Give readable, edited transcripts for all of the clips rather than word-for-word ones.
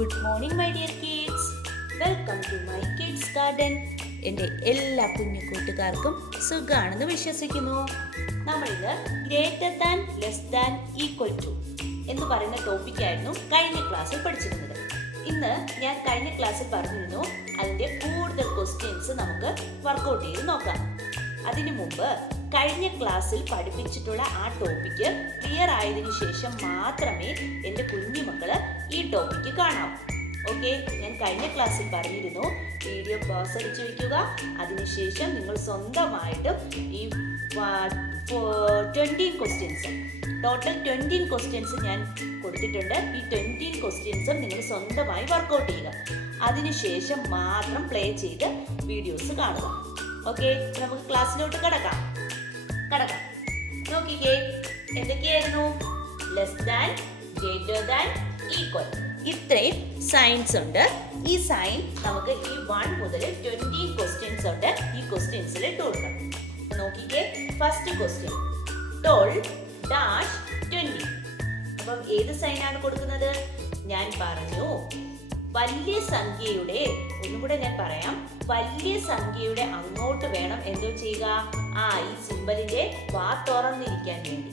Good morning my dear kids. Welcome to my kids garden. എൻ്റെ എല്ലാ കുഞ്ഞു കൂട്ടുകാർക്കും സുഖാണെന്ന് വിശ്വസിക്കുന്നു. നമ്മളിത് greater than, less than, equal to എന്ന് പറയുന്ന ടോപ്പിക്കായിരുന്നു കഴിഞ്ഞ ക്ലാസ്സിൽ പഠിച്ചിരുന്നത്. ഇന്ന് ഞാൻ കഴിഞ്ഞ ക്ലാസ്സിൽ പറഞ്ഞിരുന്നു അതിൻ്റെ കൂടുതൽ ക്വസ്റ്റ്യൻസ് നമുക്ക് വർക്കൗട്ട് ചെയ്ത് നോക്കാം. അതിനു മുമ്പ് കഴിഞ്ഞ ക്ലാസ്സിൽ പഠിപ്പിച്ചിട്ടുള്ള ആ ടോപ്പിക്ക് ക്ലിയർ ആയതിനു ശേഷം മാത്രമേ എൻ്റെ കുഞ്ഞുമക്കൾ ഈ ടോപ്പിക്ക് കാണാവൂ. ഓക്കെ, ഞാൻ കഴിഞ്ഞ ക്ലാസ്സിൽ പറഞ്ഞിരുന്നു വീഡിയോ പോസ് അടിച്ചു വയ്ക്കുക. അതിനുശേഷം നിങ്ങൾ സ്വന്തമായിട്ടും ഈ 20 ക്വസ്റ്റ്യൻസ്, ടോട്ടൽ 20 ക്വസ്റ്റ്യൻസ് ഞാൻ കൊടുത്തിട്ടുണ്ട്. ഈ 20 ക്വസ്റ്റ്യൻസും നിങ്ങൾ സ്വന്തമായി വർക്കൗട്ട് ചെയ്യുക. അതിനുശേഷം മാത്രം പ്ലേ ചെയ്ത് വീഡിയോസ് കാണുക. ഓക്കെ, നമുക്ക് ക്ലാസ്സിലോട്ട് കടക്കാം. നോക്കിക്കേ, എന്തൊക്കെയായിരുന്നു? Less than, greater than, equal, ഇത്രയും സൈൻസ് ഉണ്ട്. ഈ സൈൻ നമുക്ക് ഈ 1 മുതൽ 20 ക്വസ്റ്റ്യൻസ് ഉണ്ട്. ഈ ക്വസ്റ്റ്യൻസിൽ ഇട്ട് കൊടുക്കണം. നോക്കിക്കേ, ഫസ്റ്റ് ക്വസ്റ്റ്യൻ 12-20. അപ്പം ഏത് സൈനാണ് കൊടുക്കുന്നത്? ഞാൻ പറഞ്ഞു വലിയ സംഖ്യയുടെ, ഒന്നുകൂടെ ഞാൻ പറയാം, വലിയ സംഖ്യയുടെ അങ്ങോട്ട് വേണം എന്തോ ചെയ്യുക, ഈ സിമ്പലിന്റെ വാ തുറന്നിരിക്കാൻ വേണ്ടി,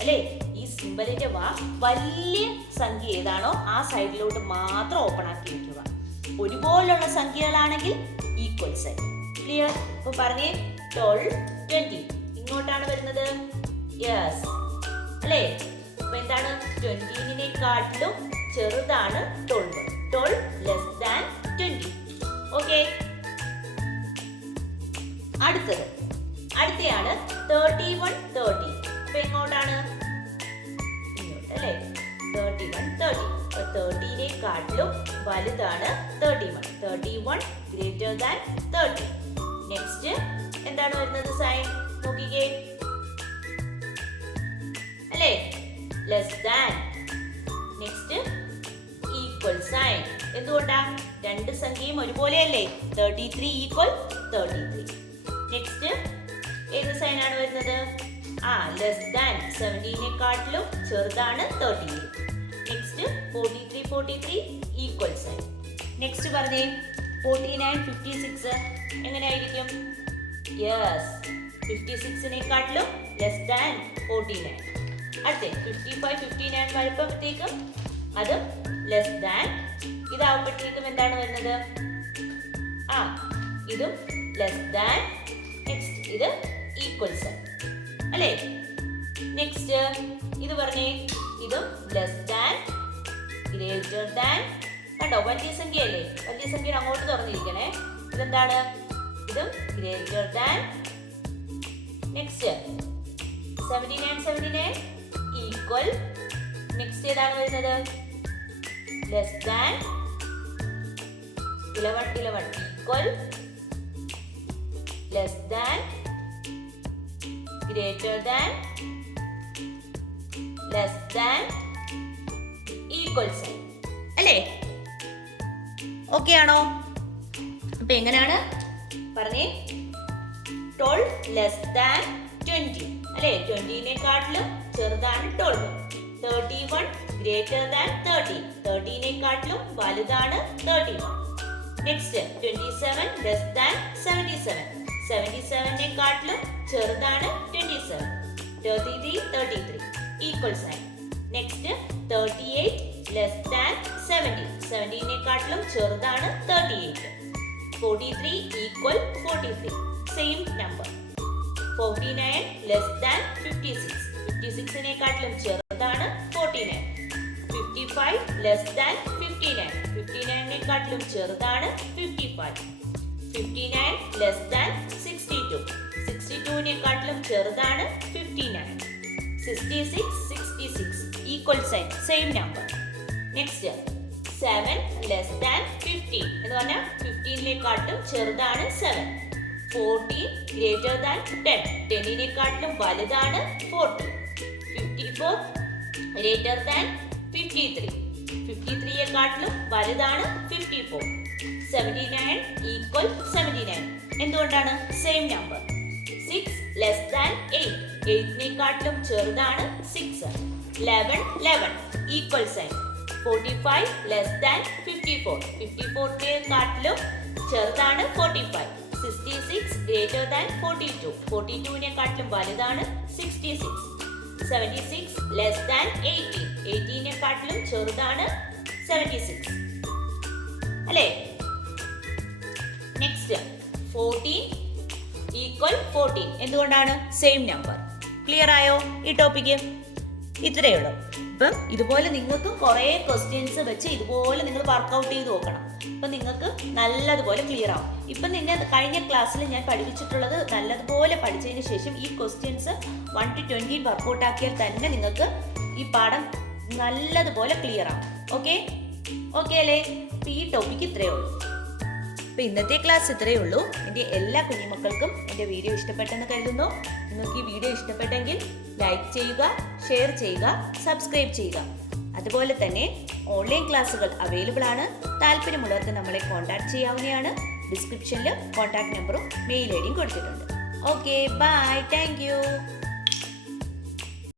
അല്ലേ? ഈ സിമ്പലിന്റെ വാ വലിയ സംഖ്യ ഏതാണോ ആ സൈഡിലോട്ട് മാത്രം ഓപ്പൺ ആക്കി വെക്കുക. ഒരുപോലുള്ള സംഖ്യകളാണെങ്കിൽ ഈക്വൽ സൈൻ. ക്ലിയർ? അപ്പൊ പറഞ്ഞേ, 12-20 ഇങ്ങോട്ടാണ് വരുന്നത്. യെസ്, അല്ലേ? അപ്പൊ എന്താണ്? 20-നെക്കാട്ടിലും ചെറുതാണ് 12. 12 ലെസ് ദാൻ 20. ഓക്കെ, അടുത്തയാണ് 31-30. അപ്പൊ എങ്ങോട്ടാണ്? ഇങ്ങോട്ട്, അല്ലേ? 31-30. അപ്പൊ 30-നെക്കാട്ടിലും വലുതാണ് 31. 31 ഗ്രേറ്റർ ദാൻ 30. നെക്സ്റ്റ് എന്താണ് വരുന്നത് സൈൻ? നോക്കിക്കേ, അല്ലേ? Less than. Next equal sign. എന്തുകൊണ്ടാ? രണ്ട് സംഖ്യയും ഒരുപോലെയല്ലേ? 33 ഈക്വൽ 33. നെക്സ്റ്റ് ഏത് സൈൻ ആണ് വരുന്നത്? Less than. 17-നെക്കാട്ടിലും ചെറുതാണ് 38. Next 43 equal sign. നെക്സ്റ്റ് പറഞ്ഞേ, 49-56 എങ്ങനെയായിരിക്കും? യെസ്, 56-നെക്കാട്ടിലും ലെസ് ദാൻ 49. അടുത്ത 55-59 വരുമ്പോഴത്തേക്കും അത് ലെസ് ദാൻ. ഇതാവുമ്പോഴത്തേക്കും എന്താണ് വരുന്നത്? ഇതും ലെസ് ദാൻ. നെക്സ്റ്റ് ഇത് ഈക്വൽ സൈൻ, അല്ലേ? നെക്സ്റ്റ് ഇത് പറഞ്ഞേ, ഇതും ലെസ് ദാൻ, ഗ്രേറ്റർ ദാൻ. കണ്ടോ, വലിയ സംഖ്യ അല്ലേ? വലിയ സംഖ്യയുടെ അങ്ങോട്ട് തുറന്നിരിക്കണേ. ഇതെന്താണ്? ഇതും greater than. Next 79 equal. Next ഏതാണ് വരുന്നത്? Less than. 11 equal, less than, greater than, less than, equal sign, അല്ലേ? ഓക്കെ ആണോ? അപ്പൊ എങ്ങനെയാണ് പറഞ്ഞേ? 12 ലെസ് ദാൻ 20, അല്ലേ? 20-നെക്കാട്ടിലും ചെറുതാണ് 12. 31 ഗ്രേറ്റർ ദാൻ 30. 30-നെക്കാട്ടിലും വലുതാണ് 31. Next 27 less than 77. 77-നെക്കാട്ടിലും ചെറുതാണ് 27. 33 equal sign. Next 38 less than 70. 70-നെക്കാട്ടിലും ചെറുതാണ് 38. 43 equal 43, same number. 49 less than 56. 56-നെക്കാട്ടിലും ചെറുതാണ് 49. 55 ലെസ് ദാൻ 59. 59-നെക്കാട്ടിലും ചെറുതാണ് 55. 59 ലെസ് ദാൻ 62. 62-നെക്കാട്ടിലും ചെറുതാണ് 59. 66 equal sign, same number. Next 7 less than 15 എന്ന് പറഞ്ഞാൽ 15-നെക്കാട്ടിലും ചെറുതാണ് 7. 40 ഗ്രേറ്റർ ദാൻ 10. 10-നെക്കാട്ടിലും വലുതാണ് 40. 54 ഗ്രേറ്റർ ദാൻ 53. 53-യെക്കാട്ടിലും വലുതാണ് 54. 79 ഈക്വൽ 79. എന്തുകൊണ്ടാണ്? Same number. 6 less than 8. 8-നെക്കാട്ടിലും ചെറുതാണ് 6. 11 ഈക്വൽ സൈൻ. 45 less than 50. 54-നെക്കാട്ടിലും ചെറുതാണ് 45. 66 ഗ്രേറ്റർ ദാൻ 42. 42-നെക്കാട്ടിലും വലുതാണ് 66. 76 ലെസ് ദാൻ 18. 18-നെക്കാട്ടിലും ചെറുതാണ് 76. അല്ലേ? Next 14 equal 14. എന്തുകൊണ്ടാണ്? Same number. ക്ലിയർ ആയോ ഈ ടോപ്പിക്ക്? ഇത്രയേ ഉള്ളൂ. ഇപ്പം ഇതുപോലെ നിങ്ങൾക്ക് കുറേ ക്വസ്റ്റ്യൻസ് വെച്ച് ഇതുപോലെ നിങ്ങൾ വർക്കൗട്ട് ചെയ്ത് നോക്കണം. അപ്പം നിങ്ങൾക്ക് നല്ലതുപോലെ ക്ലിയർ ആവും. ഇപ്പം നിന്നെ കഴിഞ്ഞ ക്ലാസ്സിൽ ഞാൻ പഠിപ്പിച്ചിട്ടുള്ളത് നല്ലതുപോലെ പഠിച്ചതിന് ശേഷം ഈ ക്വസ്റ്റ്യൻസ് 1 to 20 വർക്കൗട്ട് ആക്കിയാൽ തന്നെ നിങ്ങൾക്ക് ഈ പാഠം നല്ലതുപോലെ ക്ലിയർ ആവും. ഓക്കെ അല്ലേ? അപ്പം ഈ ടോപ്പിക്ക് ഇത്രയേ ഉള്ളൂ. അപ്പോൾ ഇന്നത്തെ ക്ലാസ് ഇത്രയേ ഉള്ളൂ. എൻ്റെ എല്ലാ കുഞ്ഞുമക്കൾക്കും എൻ്റെ വീഡിയോ ഇഷ്ടപ്പെട്ടെന്ന് കരുതുന്നു. നിങ്ങൾക്ക് ഈ വീഡിയോ ഇഷ്ടപ്പെട്ടെങ്കിൽ ലൈക്ക് ചെയ്യുക, ഷെയർ ചെയ്യുക, സബ്സ്ക്രൈബ് ചെയ്യുക. അതുപോലെ തന്നെ ഓൺലൈൻ ക്ലാസ്സുകൾ അവൈലബിൾ ആണ്. താല്പര്യമുള്ളവർക്ക് നമ്മളെ കോൺടാക്ട് ചെയ്യാവുന്നതാണ്. ഡിസ്ക്രിപ്ഷനിൽ കോൺടാക്ട് നമ്പറും മെയിൽ ഐ ഡിയും കൊടുത്തിട്ടുണ്ട്. Okay, bye, thank U.